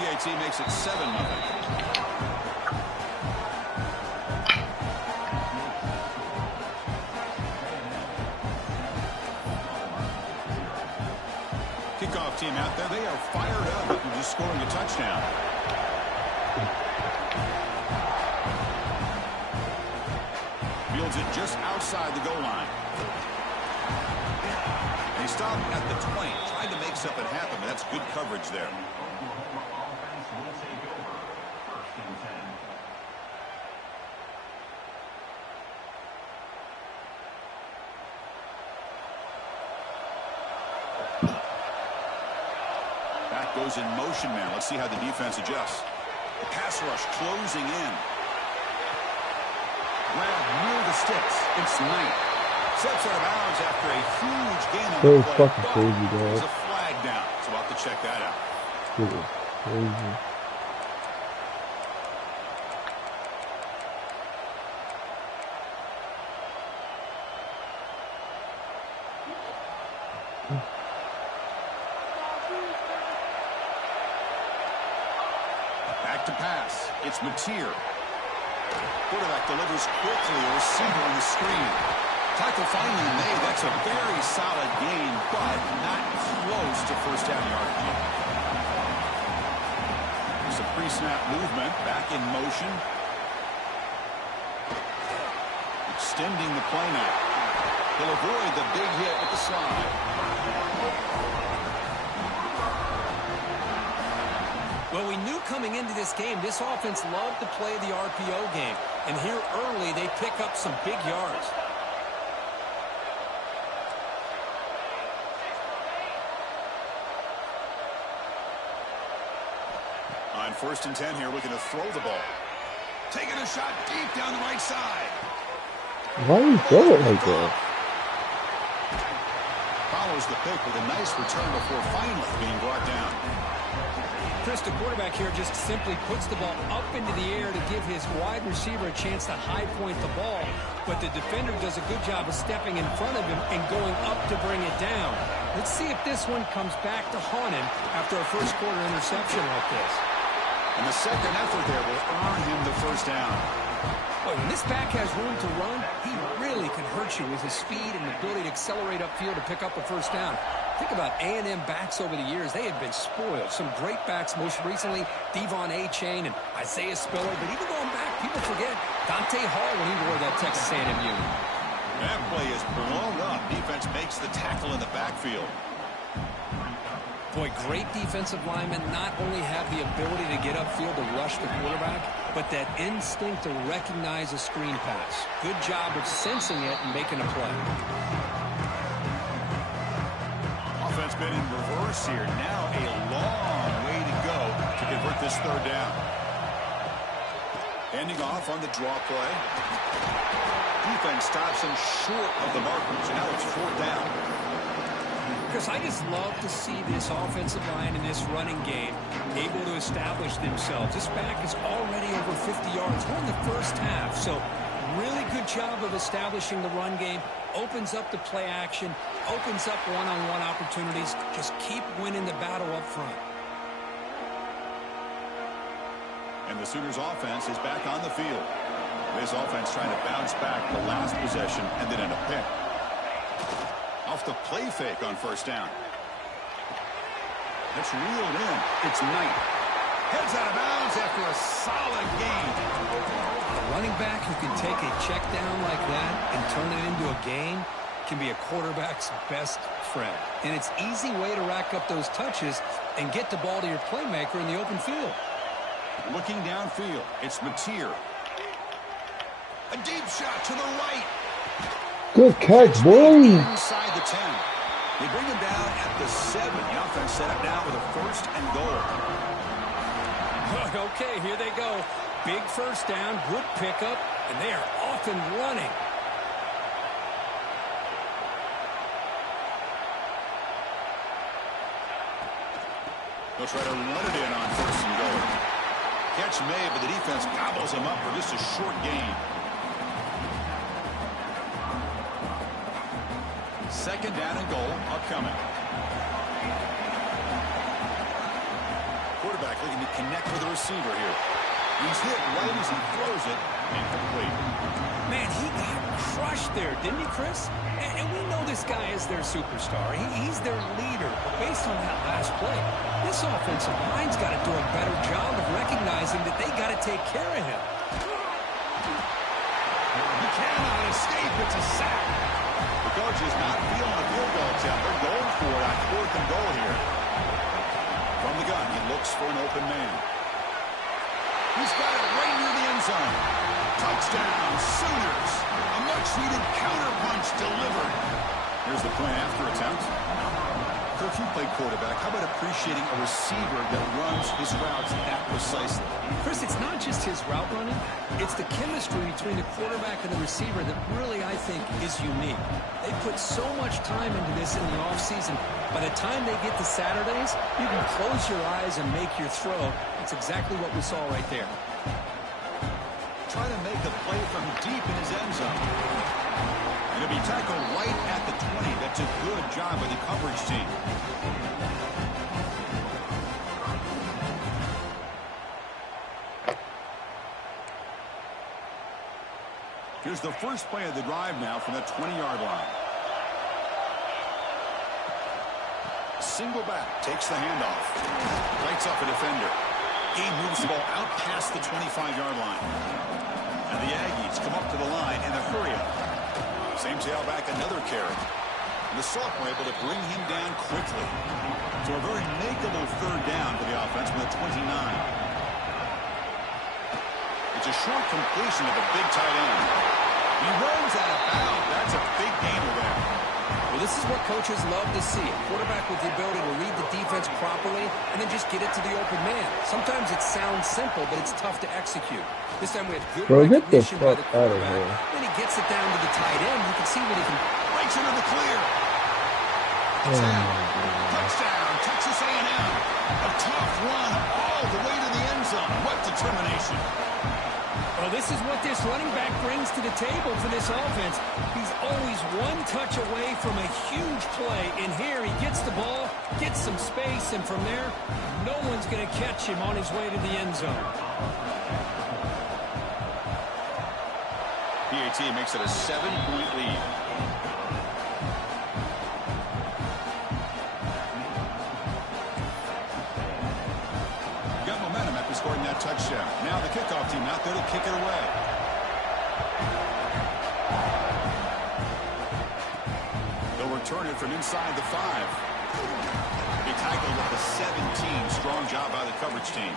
PAT makes it 7-0. Kickoff team out there. They are fired up after just scoring a touchdown. Fields it just outside the goal line. They stop at the 20, trying to make something happen. That's good coverage there. Back goes in motion now. Let's see how the defense adjusts. The pass rush closing in. Grab near the sticks. It's Knight. Steps out of bounds after a huge gain on the play. Fucking crazy, dog. There's a flag down, so we'll have to check that out. It was crazy. Back to pass. It's Mateer. Quarterback delivers quickly. A receiver on the screen. Tackle finally made. That's a very solid gain, but not close to first down yardage. There's a pre-snap movement. Back in motion. Extending the play now. He'll avoid the big hit with the slide. Well, we knew coming into this game, this offense loved to play the RPO game. And here early, they pick up some big yards. On 1st and 10 here, looking to throw the ball. Taking a shot deep down the right side. Why do you throw it like that? Follows the pick with a nice return before finally being brought down. Chris, the quarterback here just simply puts the ball up into the air to give his wide receiver a chance to high point the ball. But the defender does a good job of stepping in front of him and going up to bring it down. Let's see if this one comes back to haunt him after a first quarter interception like this. And the second effort there will earn him the first down. Well, when this back has room to run, he really can hurt you with his speed and ability to accelerate upfield to pick up a first down. Think about A&M backs over the years. They have been spoiled. Some great backs, most recently Devon A-Chain and Isaiah Spiller. But even going back, people forget Dante Hall when he wore that Texas A&M uniform. That play is blown up. Defense makes the tackle in the backfield. Boy, great defensive linemen not only have the ability to get upfield to rush the quarterback, but that instinct to recognize a screen pass. Good job of sensing it and making a play. Offense been in reverse here. Now a long way to go to convert this third down. Ending off on the draw play. Defense stops him short of the markers. Now it's 4th down. Chris, I just love to see this offensive line in this running game able to establish themselves. This back is already over 50 yards. We're in the first half, so really good job of establishing the run game. Opens up the play action, opens up one-on-one opportunities. Just keep winning the battle up front. And the Sooners offense is back on the field. This offense trying to bounce back. The last possession ended in a pick. Off the play fake on first down. That's reeled in. It's Knight. Heads out of bounds after a solid gain. A running back who can take a check down like that and turn it into a gain can be a quarterback's best friend. And it's an easy way to rack up those touches and get the ball to your playmaker in the open field. Looking downfield, it's Mateer. A deep shot to the right. Good catch, boy. Inside the 10. They bring him down at the 7. The offense set up now with a 1st and goal. Okay, here they go. Big first down, good pickup, and they are off and running. They'll try to run it in on 1st and goal. Catch made, but the defense gobbles him up for just a short gain. 2nd down and goal upcoming. Quarterback looking to connect with the receiver here. He's hit right as he throws it, incomplete. Man, he got crushed there, didn't he, Chris? And we know this guy is their superstar. He's their leader. But based on that last play, this offensive line's got to do a better job of recognizing that they got to take care of him. He cannot escape. It's a sack. The coach is not feeling a field goal attempt. They're going for it on 4th and goal here. From the gun, he looks for an open man. He's got it right near the end zone. Touchdown, Sooners. A much-needed counter-punch delivered. Here's the point after attempt. Coach, you played quarterback. How about appreciating a receiver that runs his routes that precisely? Chris, it's not just his route running. It's the chemistry between the quarterback and the receiver that really, I think, is unique. They put so much time into this in the offseason. By the time they get to Saturdays, you can close your eyes and make your throw. It's exactly what we saw right there. Trying to make a play from deep in his end zone. It'll be tackled right at the 20. That's a good job by the coverage team. Here's the first play of the drive now from the 20-yard line. Single back, takes the handoff. Lights up a defender. He moves the ball out past the 25-yard line. And the Aggies come up to the line in a hurry-up. Same tailback, another carry. And the sophomore able to bring him down quickly. So a very makeable 3rd down for the offense from the 29. It's a short completion to the big tight end. He runs out of bounds. That's a big gainer there. Well, this is what coaches love to see. A quarterback with the ability to read the defense properly and then just get it to the open man. Sometimes it sounds simple, but it's tough to execute. This time we have good recognition by the quarterback. Then he gets it down to the tight end. You can see what he can. Breaks into the clear. Touchdown, Texas A&M. A tough run all the way to the end zone. What determination. Well, this is what this running back brings to the table for this offense. He's always one touch away from a huge play. And here he gets the ball, gets some space, and from there, no one's going to catch him on his way to the end zone. PAT makes it a 7-point lead. Got momentum after scoring that touchdown. Now the kickoff team out there to kick it away. They'll return it from inside the 5. He tackled at the 17. Strong job by the coverage team.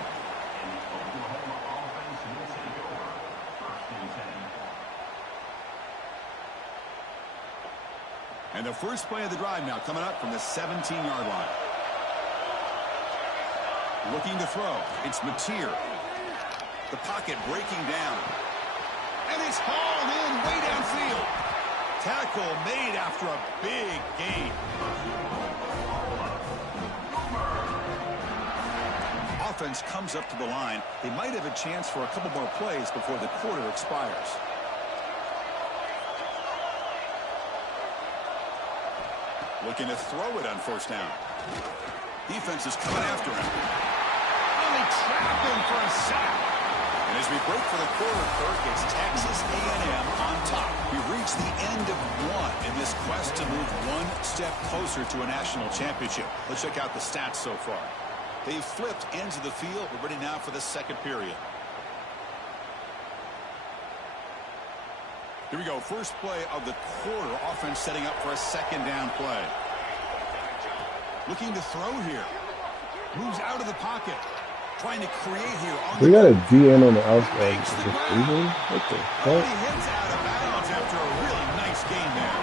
And the first play of the drive now coming up from the 17-yard line. Looking to throw. It's Mateer. The pocket breaking down. And it's hauled in way downfield. Tackle made after a big gain. Offense comes up to the line. They might have a chance for a couple more plays before the quarter expires. Looking to throw it on 1st down. Defense is coming after him. And they trap him for a sack. And as we break for the quarter, Kirk, it's Texas A&M on top. We've reached the end of one in this quest to move one step closer to a national championship. Let's check out the stats so far. They've flipped ends of the field. We're ready now for the second period. Here we go. First play of the quarter. Offense setting up for a 2nd down play. Looking to throw here. Moves out of the pocket. Trying to create here. We got a DN on the outside. What the fuck? He hits out of bounds after a really nice gain there.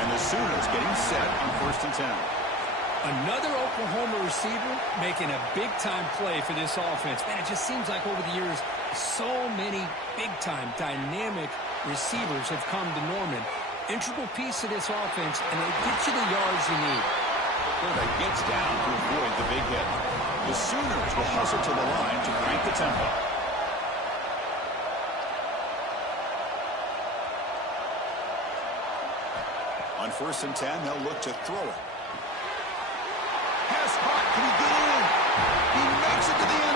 And the Sooners getting set on 1st and 10. Another Oklahoma receiver making a big-time play for this offense. Man, it just seems like over the years, so many big-time, dynamic receivers have come to Norman. Integral piece of this offense, and they get you the yards you need. Quarterback gets down to avoid the big hit. The Sooners will hustle to the line to crank the tempo. On 1st and 10, they'll look to throw it. Pass caught. Can he get in? He makes it to the end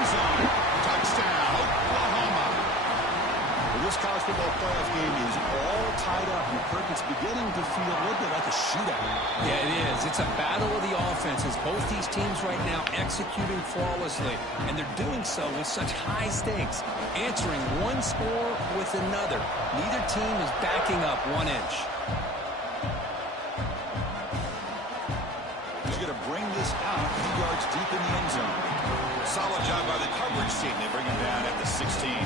college football playoff game is all tied up. It's beginning to feel a little bit like a shootout. Yeah, it is. It's a battle of the offenses. Both these teams right now executing flawlessly, and they're doing so with such high stakes, answering one score with another. Neither team is backing up 1 inch. He's going to bring this out 2 yards deep in the end zone. Solid job by the coverage team. They bring him down at the 16.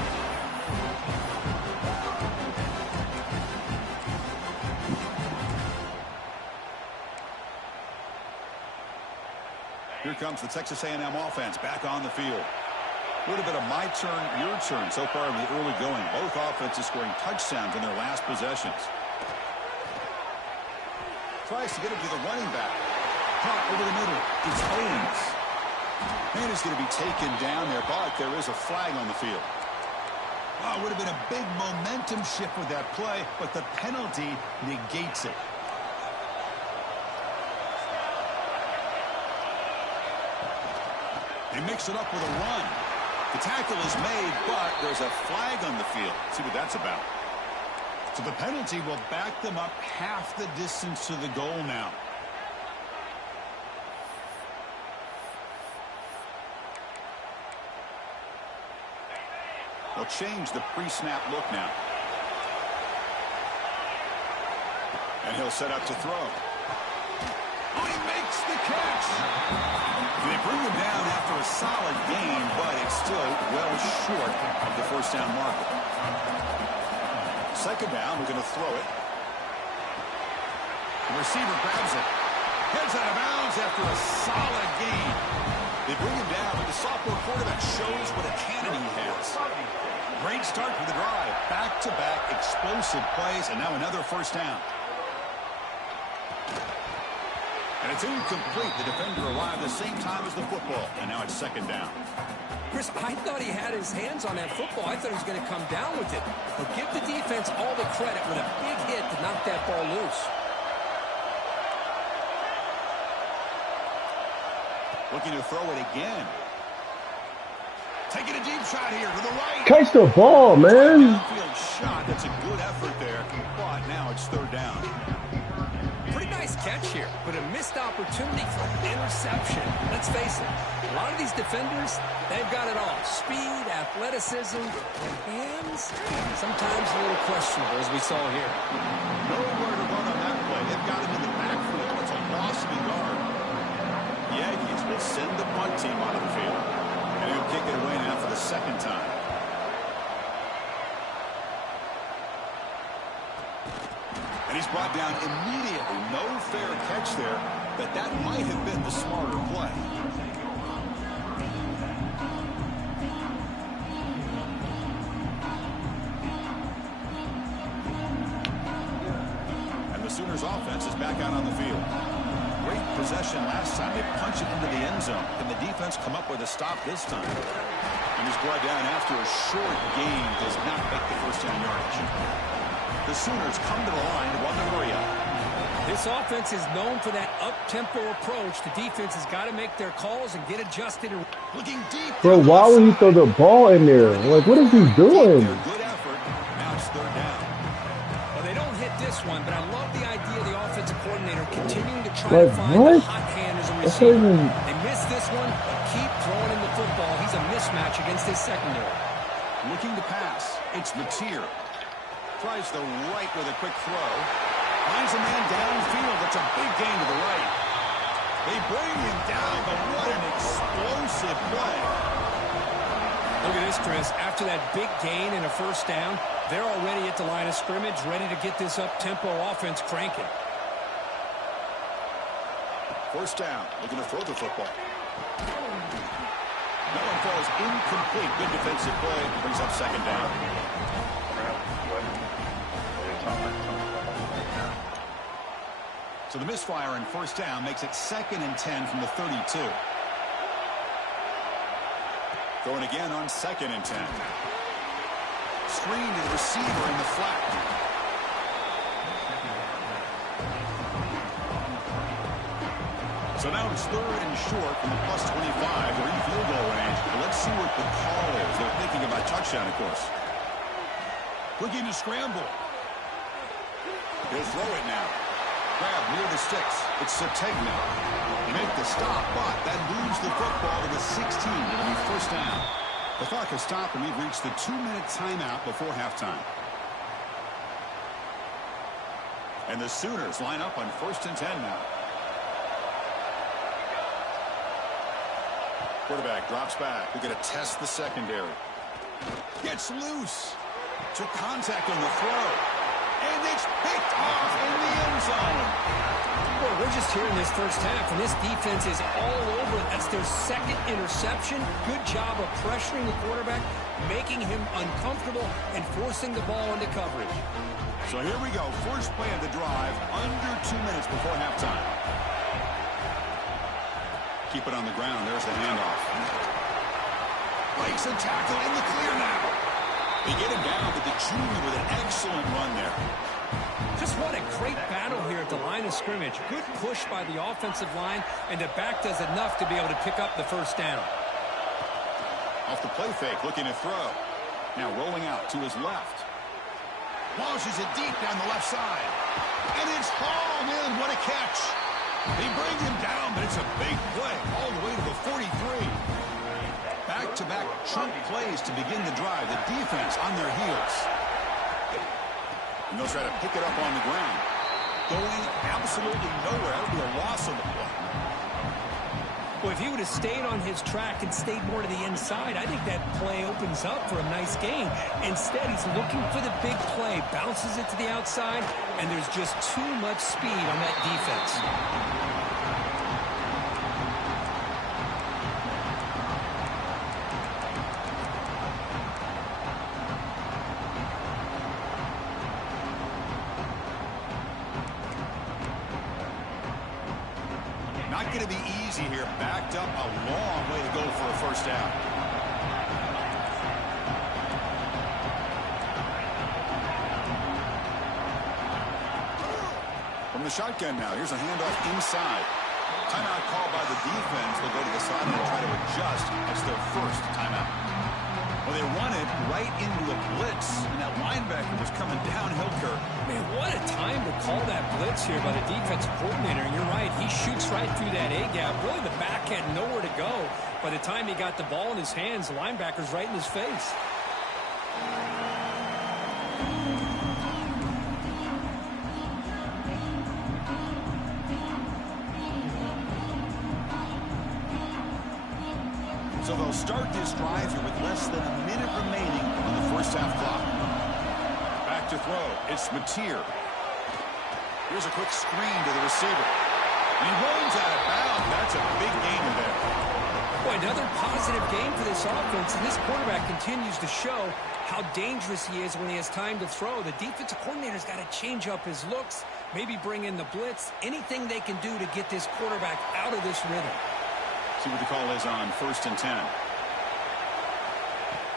Here comes the Texas A&M offense back on the field. A little bit of my turn, your turn so far in the early going. Both offenses scoring touchdowns in their last possessions. Tries to get it to the running back. Caught over the middle. It's Owens. And he's going to be taken down there, but there is a flag on the field. Wow, it would have been a big momentum shift with that play, but the penalty negates it. They mix it up with a run. The tackle is made, but there's a flag on the field. Let's see what that's about. So the penalty will back them up half the distance to the goal now. They'll change the pre-snap look now. And he'll set up to throw. Oh, he makes the catch. They bring him down after a solid gain, but it's still well short of the first down marker. Second down, we're going to throw it. The receiver grabs it. Heads out of bounds after a solid gain. They bring him down, but the sophomore quarterback shows what a cannon he has. Great start for the drive. Back-to-back explosive plays, and now another first down. And it's incomplete. The defender arrived the same time as the football, and now it's second down. Chris, I thought he had his hands on that football. I thought he was going to come down with it. But give the defense all the credit with a big hit to knock that ball loose. Looking to throw it again. Taking a deep shot here to the right. Catch the ball, man. Downfield shot. That's a good effort there. But now it's third down. Pretty nice catch here, but a missed opportunity for an interception. Let's face it, a lot of these defenders, they've got it all. Speed, athleticism, and hands, sometimes a little questionable, as we saw here. Nowhere to run on that play. They've got him in the backfield. It's a loss of a yard. The Aggies will send the punt team onto the field. And he'll kick it away now for the second time. And he's brought down immediately. No fair catch there, but that might have been the smarter play. And the Sooners offense is back out on the field. Great possession last time. They punch it into the end zone. Can the defense come up with a stop this time? And he's brought down after a short gain. Does not make the first down yardage. The Sooners come to the line to run the hurry up. This offense is known for that up-tempo approach. The defense has got to make their calls and get adjusted. Looking deep. Bro, why would he throw the ball in there? Like, what is he doing? Good effort. Now it's third down. Well, they don't hit this one, but I love the idea of the offensive coordinator continuing to try Like, to find what? the hot hand as a That's receiver. not even... They missed this one, but keep throwing him the football. He's a mismatch against his secondary. Looking to pass. It's Mateer. Tries the right with a quick throw. Finds a man downfield. That's a big gain to the right. They bring him down, but what an explosive play. Look at this, Chris. After that big gain and a first down, they're already at the line of scrimmage, ready to get this up-tempo offense cranking. First down. Looking to throw the football. That one falls incomplete. Good defensive play. Brings up second down. So the misfire on first down makes it 2nd and 10 from the 32. Going again on 2nd and 10. Screen to the receiver in the flat. So now it's 3rd and short from the +25. They're in field goal range. But let's see what the call is. They're thinking about touchdown, of course. Looking to scramble. He'll throw it now. Grab near the sticks. It's Sategna. He make the stop, but that moves the football to the 16. It'll be first down. The clock has stopped, and we've reached the 2-minute timeout before halftime. And the Sooners line up on 1st and 10 now. Quarterback drops back. We're going to test the secondary. Gets loose. Took contact on the throw. And it's picked off in the end zone. Well, we're just here in this first half, and this defense is all over it. That's their second interception. Good job of pressuring the quarterback, making him uncomfortable, and forcing the ball into coverage. So here we go. First play of the drive, under 2 minutes before halftime. Keep it on the ground. There's the handoff. Breaks a tackle in the clear now. They get him down, but the junior with an excellent run there. Just what a great battle here at the line of scrimmage. Good push by the offensive line, and the back does enough to be able to pick up the first down. Off the play fake, looking to throw. Now rolling out to his left. Launches it deep down the left side. And it's hauled in. What a catch. They bring him down, but it's a big play all the way to the 43. Back-to-back chunk plays to begin the drive. The defense on their heels. And they'll try to pick it up on the ground. Going absolutely nowhere. It'll be a loss on the play. Well, if he would have stayed on his track and stayed more to the inside, I think that play opens up for a nice gain. Instead, he's looking for the big play, bounces it to the outside, and there's just too much speed on that defense. Not going to be easy here. Backed up a long way to go for a first down. From the shotgun now. Here's a handoff inside. Timeout called by the defense. They'll go to the sideline and try to adjust. That's their first timeout. Well, they run it right into a blitz, and that linebacker was coming downhill, Kirk. Man, what a time to call that blitz here by the defensive coordinator. And you're right, he shoots right through that A-gap. Really, the back had nowhere to go. By the time he got the ball in his hands, the linebacker's right in his face. So they'll start this drive here with less than a minute remaining on the first half clock. Back to throw. It's Mateer. Here's a quick screen to the receiver. And he runs out of bounds. That's a big gain there. Boy, another positive game for this offense, and this quarterback continues to show how dangerous he is when he has time to throw. The defensive coordinator's got to change up his looks, maybe bring in the blitz, anything they can do to get this quarterback out of this rhythm. See what the call is on 1st and 10.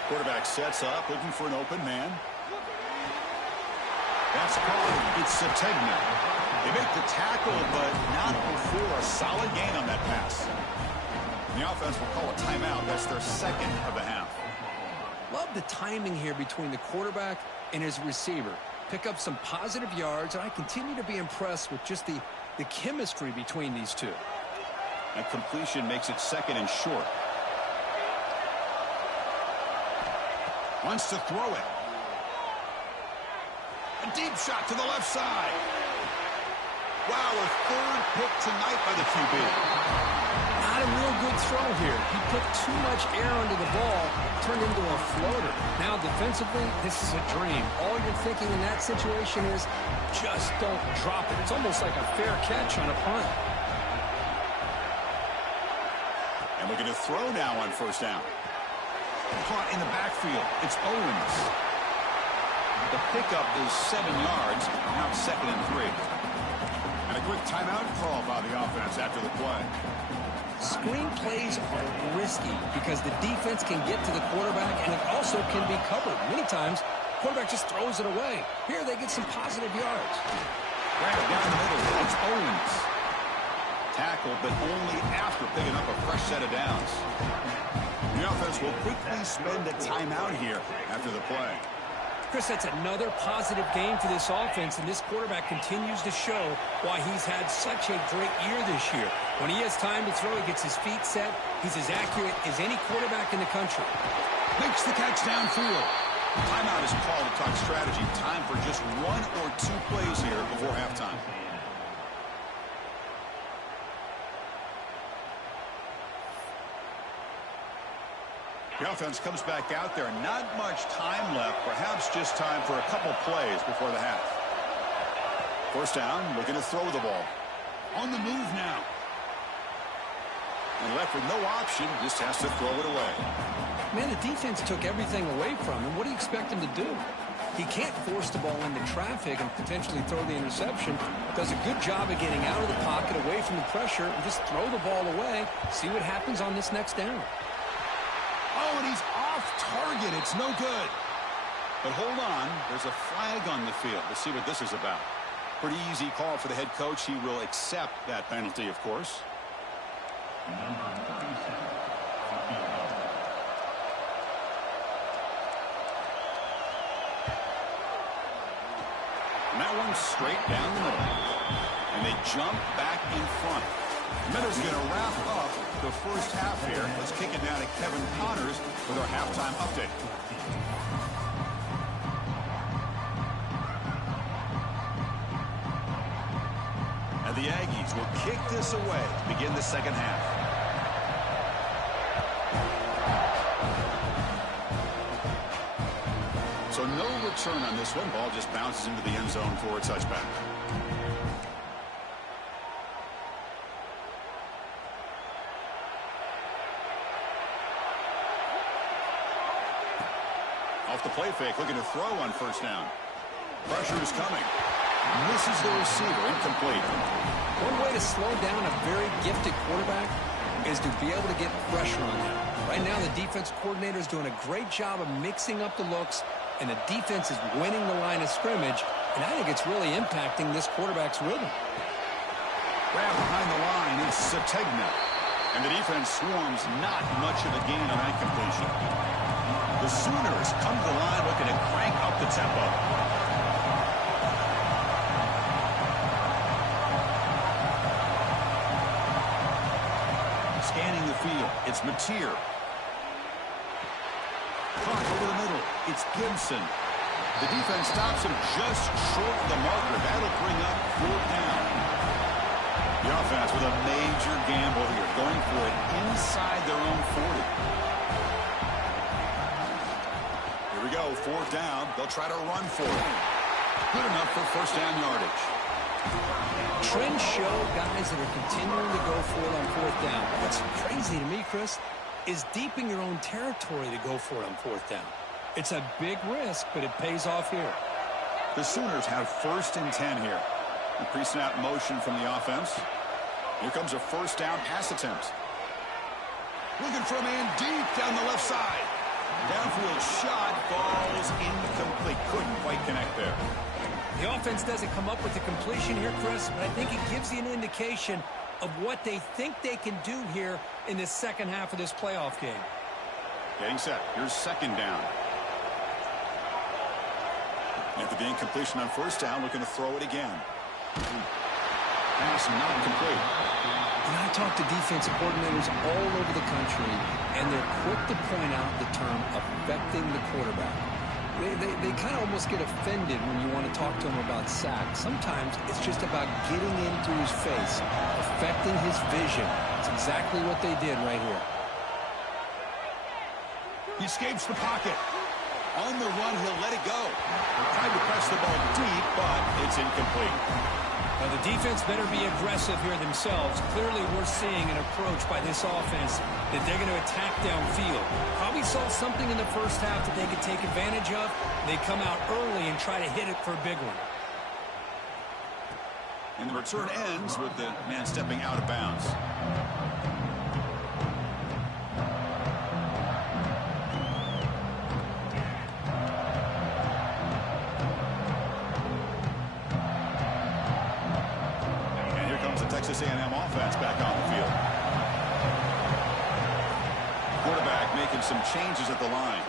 Quarterback sets up, looking for an open man. That's caught. It's Sategna. They make the tackle, but not before a solid gain on that pass. And the offense will call a timeout. That's their second of the half. Love the timing here between the quarterback and his receiver. Pick up some positive yards, and I continue to be impressed with just the chemistry between these two. That completion makes it second and short. Wants to throw it. A deep shot to the left side. Wow, a third pick tonight by the QB. Not a real good throw here. He put too much air under the ball, turned into a floater. Now defensively, this is a dream. All you're thinking in that situation is just don't drop it. It's almost like a fair catch on a punt. And we're going to throw now on first down. Caught in the backfield. It's Owens. The pickup is 7 yards. Now it's 2nd and 3. And a quick timeout call by the offense after the play. Screen plays are risky because the defense can get to the quarterback and it also can be covered. Many times, quarterback just throws it away. Here they get some positive yards. Right down the middle. It's Owens. Tackled, but only after picking up a fresh set of downs. The offense will quickly spend a timeout here after the play. Chris, that's another positive game for this offense, and this quarterback continues to show why he's had such a great year this year. When he has time to throw, he gets his feet set. He's as accurate as any quarterback in the country. Makes the catch downfield. Timeout is called to talk strategy. Time for just 1 or 2 plays here before halftime. The offense comes back out there. Not much time left. Perhaps just time for a couple plays before the half. First down, looking to throw the ball. On the move now. And left with no option, just has to throw it away. Man, the defense took everything away from him. What do you expect him to do? He can't force the ball into traffic and potentially throw the interception. Does a good job of getting out of the pocket, away from the pressure, and just throw the ball away. See what happens on this next down. Oh, and he's off target. It's no good. But hold on. There's a flag on the field. Let's see what this is about. Pretty easy call for the head coach. He will accept that penalty, of course. And that one's straight down the middle. And they jump back in front. Miller's going to wrap up the first half here. Let's kick it down to Kevin Connors with our halftime update. And the Aggies will kick this away to begin the second half. So no return on this one. Ball just bounces into the end zone for a touchback. Off the play fake, looking to throw on first down. Pressure is coming. Misses the receiver, incomplete. One way to slow down a very gifted quarterback is to be able to get pressure on him. Right now, the defense coordinator is doing a great job of mixing up the looks, and the defense is winning the line of scrimmage, and I think it's really impacting this quarterback's rhythm. Grab behind the line, it's Sategna. And the defense swarms not much of a gain on that completion. The Sooners come to the line looking to crank up the tempo. Scanning the field, it's Mateer. Clock over the middle, it's Gibson. The defense stops him just short of the marker. That'll bring up 4th down. The offense with a major gamble here, going for it inside their own 40. Here we go, 4th down. They'll try to run for it. Good enough for first down yardage. Trends show guys that are continuing to go for it on 4th down. What's crazy to me, Chris, is deep in your own territory to go for it on 4th down. It's a big risk, but it pays off here. The Sooners have 1st and 10 here. The pre-snap motion from the offense. Here comes a first down pass attempt. Looking for a man deep down the left side. Downfield shot falls incomplete. Couldn't quite connect there. The offense doesn't come up with the completion here, Chris, but I think it gives you an indication of what they think they can do here in the second half of this playoff game. Getting set. Here's 2nd down. After the incompletion on first down, looking to throw it again. Pass not complete. And I talk to defensive coordinators all over the country, and they're quick to point out the term affecting the quarterback. They kind of almost get offended when you want to talk to them about sacks. Sometimes it's just about getting into his face, affecting his vision. It's exactly what they did right here. He escapes the pocket. On the run, he'll let it go. Tried to press the ball deep, but it's incomplete. Now, the defense better be aggressive here themselves. Clearly, we're seeing an approach by this offense that they're going to attack downfield. Probably saw something in the first half that they could take advantage of. They come out early and try to hit it for a big one. And the return ends with the man stepping out of bounds. Texas A&M offense back on the field. Quarterback making some changes at the line.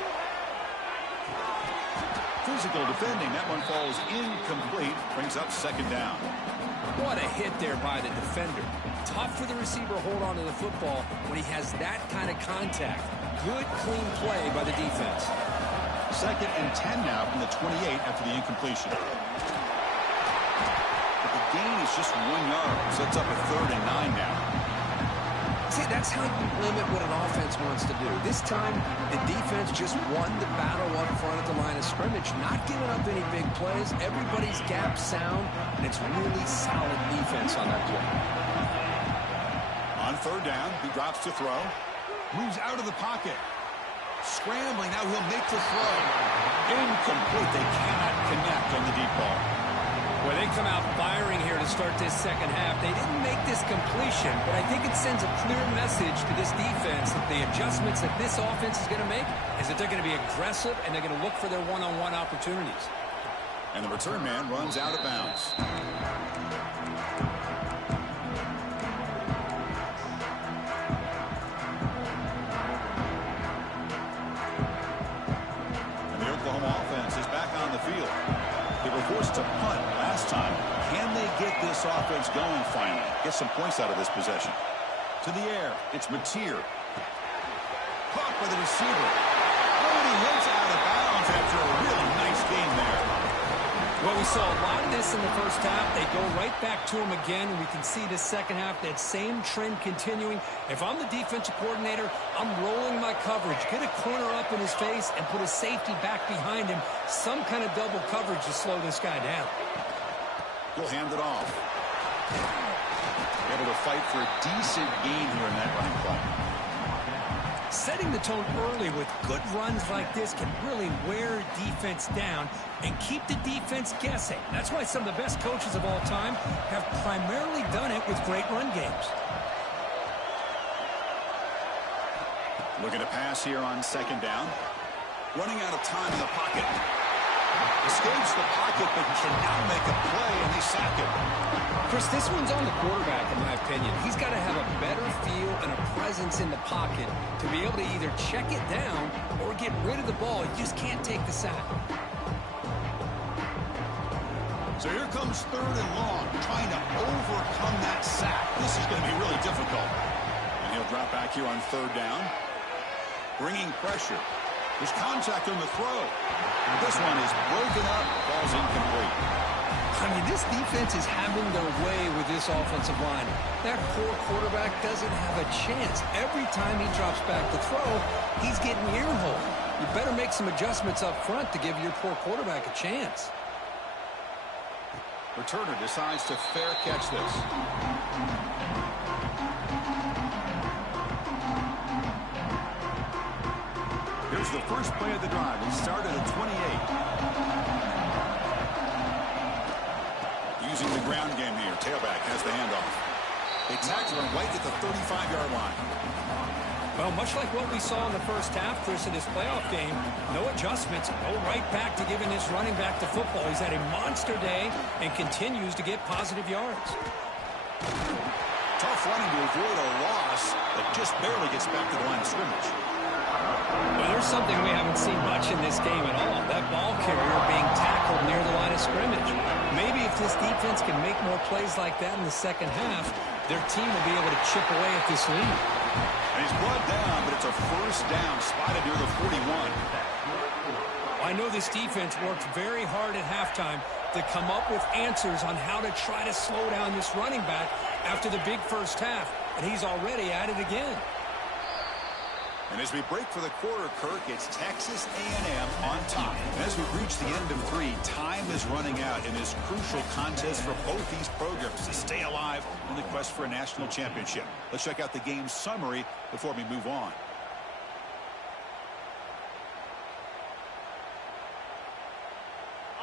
physical defending. That one falls incomplete. Brings up second down. What a hit there by the defender. Tough for the receiver to hold on to the football when he has that kind of contact. Good, clean play by the defense. 2nd and 10 now from the 28 after the incompletion. But the gain is just 1 yard, so it's up a 3rd and 9 now. See, that's how you limit what an offense wants to do. This time, the defense just won the battle up front at the line of scrimmage, not giving up any big plays. Everybody's gap sound, and it's really solid defense on that play. On 3rd down, he drops to throw. Moves out of the pocket. Scrambling, now he'll make the throw. Incomplete, they cannot connect on the deep ball. Well, they come out firing here to start this second half. They didn't make this completion, but I think it sends a clear message to this defense that the adjustments that this offense is going to make is that they're going to be aggressive and they're going to look for their one-on-one opportunities. And the return man runs out of bounds. And the Oklahoma offense is back on the field. They were forced to punt last time. Can they get this offense going finally? Get some points out of this possession. To the air, it's Mateer. Caught by the receiver. Oh, and he hits out of bounds after a really nice game there. Well, we saw a lot of this in the first half. They go right back to him again, and we can see the second half, that same trend continuing. If I'm the defensive coordinator, I'm rolling my coverage. Get a corner up in his face and put a safety back behind him. Some kind of double coverage to slow this guy down. He'll hand it off. Able to fight for a decent gain here in that running play. Setting the tone early with good runs like this can really wear defense down and keep the defense guessing. That's why some of the best coaches of all time have primarily done it with great run games. Looking to pass here on 2nd down. Running out of time in the pocket. Escapes the pocket but cannot make a play, and they sack him. Chris, this one's on the quarterback, in my opinion. He's got to have a better feel and a presence in the pocket to be able to either check it down or get rid of the ball. You just can't take the sack. So here comes 3rd and long, trying to overcome that sack. This is going to be really difficult. And he'll drop back here on 3rd down. Bringing pressure. There's contact on the throw. This one is broken up, falls incomplete. I mean, this defense is having their way with this offensive line. That poor quarterback doesn't have a chance. Every time he drops back to throw, he's getting earholed. You better make some adjustments up front to give your poor quarterback a chance. Returner decides to fair catch this. Here's the first play of the drive. It started at 28. Using the ground game here. Tailback has the handoff. They tackle him right at the 35-yard line. Well, much like what we saw in the first half, Chris, in this playoff game, no adjustments. Go right back to giving this running back the football. He's had a monster day and continues to get positive yards. Tough running to avoid a loss, but just barely gets back to the line of scrimmage. Well, there's something we haven't seen much in this game at all. That ball carrier being tackled near the line of scrimmage. Maybe if this defense can make more plays like that in the second half, their team will be able to chip away at this lead. And he's brought down, but it's a first down spotted near the 41. I know this defense worked very hard at halftime to come up with answers on how to try to slow down this running back after the big first half, and he's already at it again. And as we break for the quarter, Kirk, it's Texas A&M on top. And as we reach the end of 3, time is running out in this crucial contest for both these programs to stay alive in the quest for a national championship. Let's check out the game summary before we move on.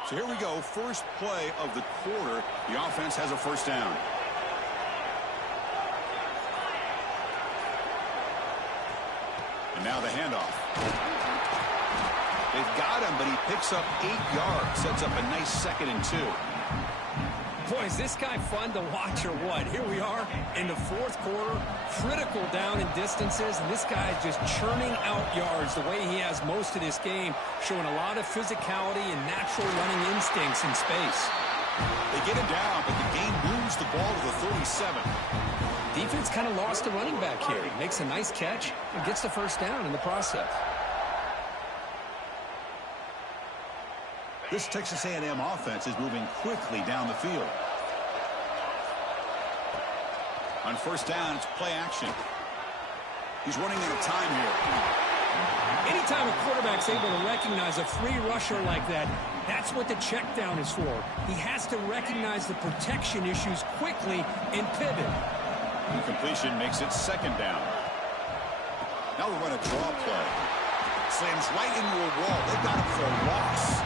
So here we go, first play of the quarter. The offense has a first down. And now the handoff. They've got him, but he picks up 8 yards. Sets up a nice 2nd and 2. Boy, is this guy fun to watch or what? Here we are in the fourth quarter, critical down in distances, and this guy is just churning out yards the way he has most of this game, showing a lot of physicality and natural running instincts in space. They get him down, but the game moves the ball to the 37. Defense kind of lost the running back here. He makes a nice catch and gets the first down in the process. This Texas A&M offense is moving quickly down the field. On first down, it's play action. He's running out of time here. Anytime a quarterback's able to recognize a free rusher like that, that's what the check down is for. He has to recognize the protection issues quickly and pivot. Incompletion makes it second down. Now we run a draw play. Slams right into a wall. They've got him for a loss.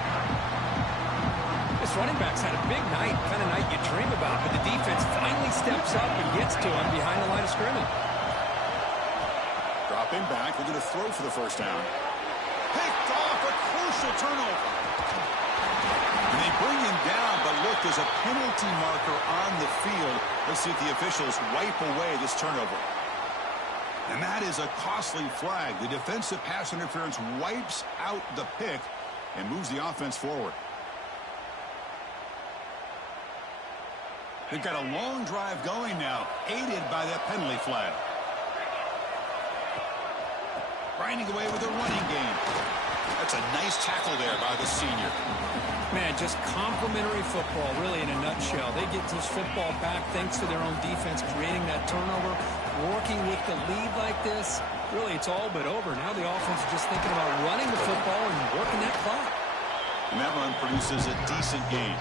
This running back's had a big night, kind of night you dream about, but the defense finally steps up and gets to him behind the line of scrimmage. Dropping back, they're going to throw for the first down. Picked off, a crucial turnover. And they bring him down, but look, there's a penalty marker on the field. Let's see if the officials wipe away this turnover. And that is a costly flag. The defensive pass interference wipes out the pick and moves the offense forward. They've got a long drive going now, aided by that penalty flag. Grinding away with a running game. That's a nice tackle there by the senior. Man, just complimentary football, really, in a nutshell. They get this football back thanks to their own defense, creating that turnover, working with the lead like this. Really, it's all but over. Now the offense is just thinking about running the football and working that clock. And that run produces a decent gain.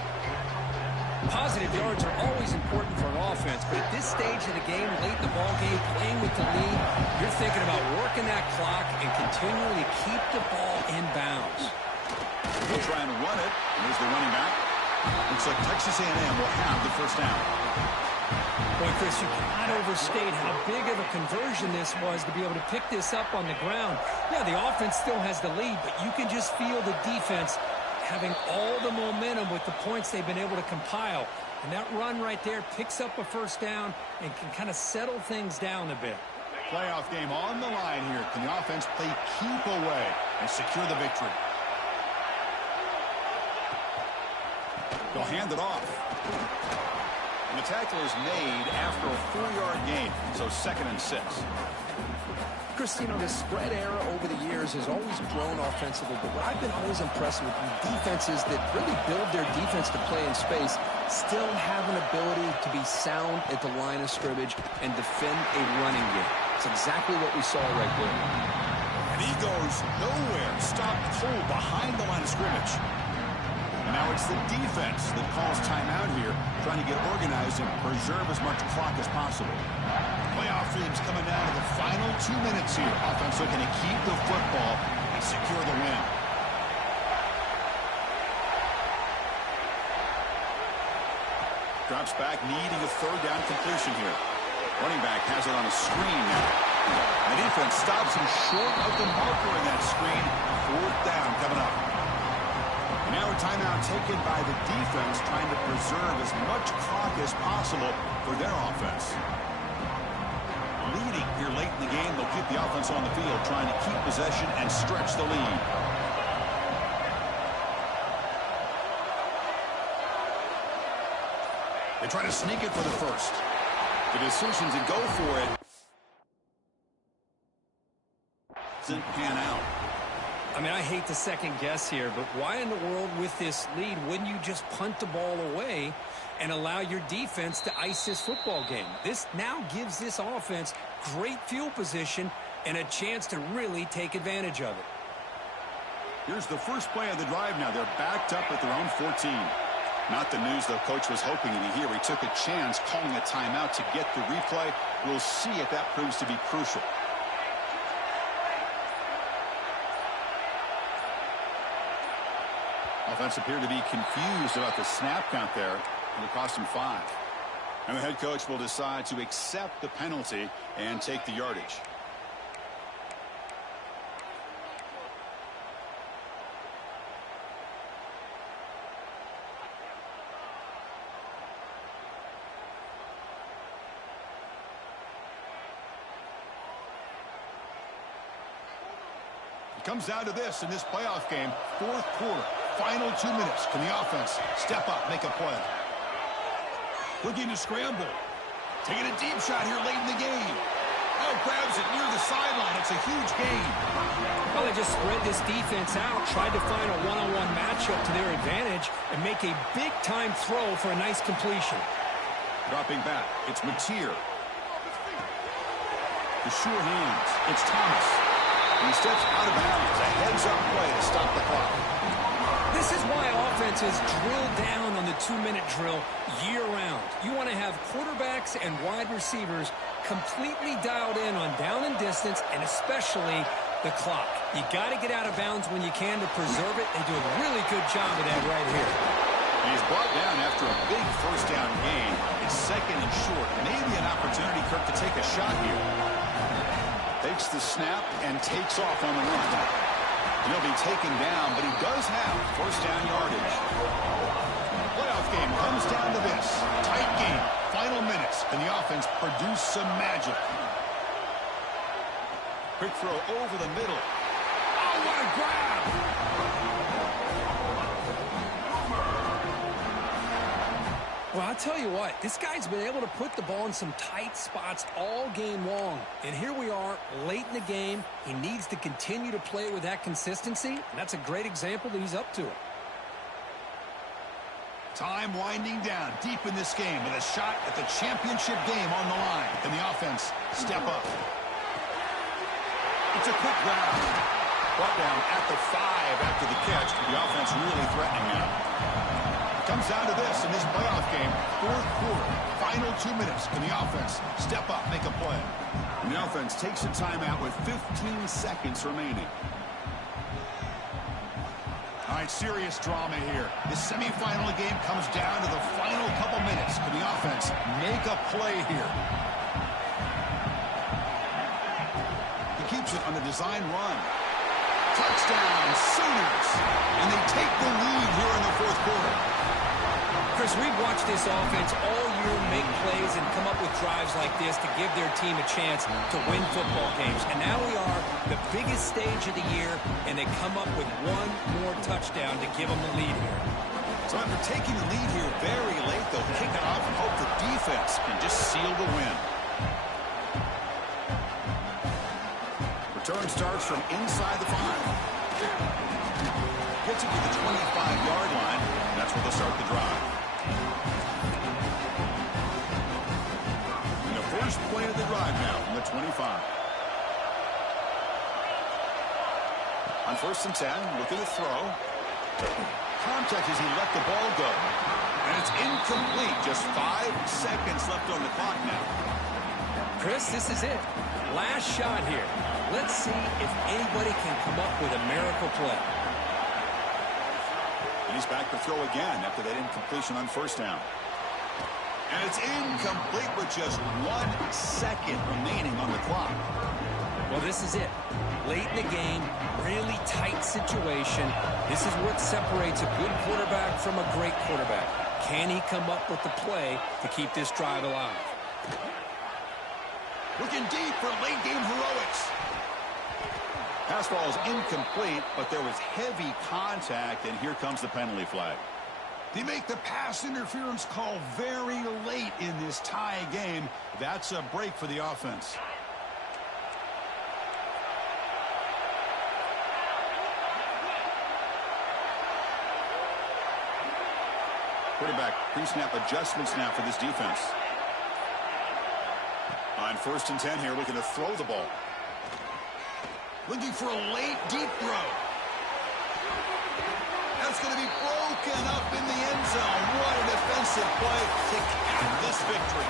Positive yards are always important for an offense, but at this stage of the game, late in the ball game, playing with the lead, you're thinking about working that clock and continually keep the ball in bounds. He'll try and run it. And there's the running back. Looks like Texas A&M will have the first down. Boy, Chris, you cannot overstate how big of a conversion this was to be able to pick this up on the ground. Yeah, the offense still has the lead, but you can just feel the defense having all the momentum with the points they've been able to compile. And that run right there picks up a first down and can kind of settle things down a bit. Playoff game on the line here. Can the offense play keep away and secure the victory? They'll hand it off. And the tackle is made after a 4-yard gain, so 2nd and 6. Chris, you know, this spread era over the years has always grown offensively, but what I've been always impressed with defenses that really build their defense to play in space still have an ability to be sound at the line of scrimmage and defend a running game. It's exactly what we saw right there. And he goes nowhere. Stopped cold behind the line of scrimmage. And now it's the defense that calls timeout here, trying to get organized and preserve as much clock as possible. Playoff dreams coming down to the final 2 minutes here. Offense looking to keep the football and secure the win. Drops back, needing a 3rd down completion here. Running back has it on a screen now. The defense stops him short of the marker in that screen. 4th down coming up. And now a timeout taken by the defense, trying to preserve as much clock as possible for their offense. Leading here late in the game, they'll keep the offense on the field, trying to keep possession and stretch the lead. They try to sneak it for the first. The decision to go for it doesn't pan out. I mean, I hate to second guess here, but why in the world with this lead wouldn't you just punt the ball away and allow your defense to ice this football game? This now gives this offense great field position and a chance to really take advantage of it. Here's the first play of the drive now. They're backed up at their own 14. Not the news the coach was hoping to hear. He took a chance calling a timeout to get the replay. We'll see if that proves to be crucial. Offense appeared to be confused about the snap count there, and it cost him 5. And the head coach will decide to accept the penalty and take the yardage. It comes down to this in this playoff game. Fourth quarter, final 2 minutes. Can the offense step up, make a play? Looking to scramble. Taking a deep shot here late in the game. Oh, grabs it near the sideline. It's a huge gain. Well, they just spread this defense out, tried to find a one-on-one matchup to their advantage, and make a big-time throw for a nice completion. Dropping back, it's Mateer. The sure hands, it's Thomas. He steps out of bounds. A heads-up play to stop the clock. This is why offenses drill down on the 2-minute drill year-round. You want to have quarterbacks and wide receivers completely dialed in on down and distance, and especially the clock. You got to get out of bounds when you can to preserve it. They do a really good job of that right here. He's brought down after a big first down gain. It's second and short. Maybe an opportunity, Kirk, to take a shot here. Takes the snap and takes off on the run. He'll be taken down, but he does have first down yardage. Playoff game comes down to this. Tight game. Final minutes, and the offense produce some magic. Quick throw over the middle. Oh, what a grab! Well, I'll tell you what, this guy's been able to put the ball in some tight spots all game long. And here we are, late in the game. He needs to continue to play with that consistency, and that's a great example that he's up to it. Time winding down deep in this game with a shot at the championship game on the line. Can the offense step up? It's a quick grab. Brought down at the 5 after the catch. The offense really threatening now. It comes down to this in this playoff game. Fourth quarter, final 2 minutes. Can the offense step up, make a play? And the offense takes a timeout with 15 seconds remaining. All right, serious drama here. The semifinal game comes down to the final couple minutes. Can the offense make a play here? He keeps it on the design run. Touchdown, Sooners. And they take the lead here in the fourth quarter. Chris, we've watched this offense all year make plays and come up with drives like this to give their team a chance to win football games. And now we are the biggest stage of the year, and they come up with one more touchdown to give them the lead here. So after taking the lead here very late, they'll kick it off and hope the defense can just seal the win. Return starts from inside the 5. Gets it to the 25-yard line. That's where they'll start the drive. And the first play of the drive now from the 25. On 1st and 10, looking to throw. Contact as he let the ball go. And it's incomplete. Just 5 seconds left on the clock now. Chris, this is it. Last shot here. Let's see if anybody can come up with a miracle play. And he's back to throw again after that incompletion on 1st down. And it's incomplete with just 1 second remaining on the clock. Well, this is it. Late in the game, really tight situation. This is what separates a good quarterback from a great quarterback. Can he come up with the play to keep this drive alive? Looking deep for late game heroics. Pass ball is incomplete, but there was heavy contact, and here comes the penalty flag. They make the pass interference call very late in this tie game. That's a break for the offense. Quarterback pre-snap adjustments now for this defense. On 1st and 10 here, looking to throw the ball. Looking for a late deep throw. That's going to be broken up in the end zone. What a defensive play to cap this victory.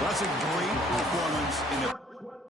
That's a great performance in a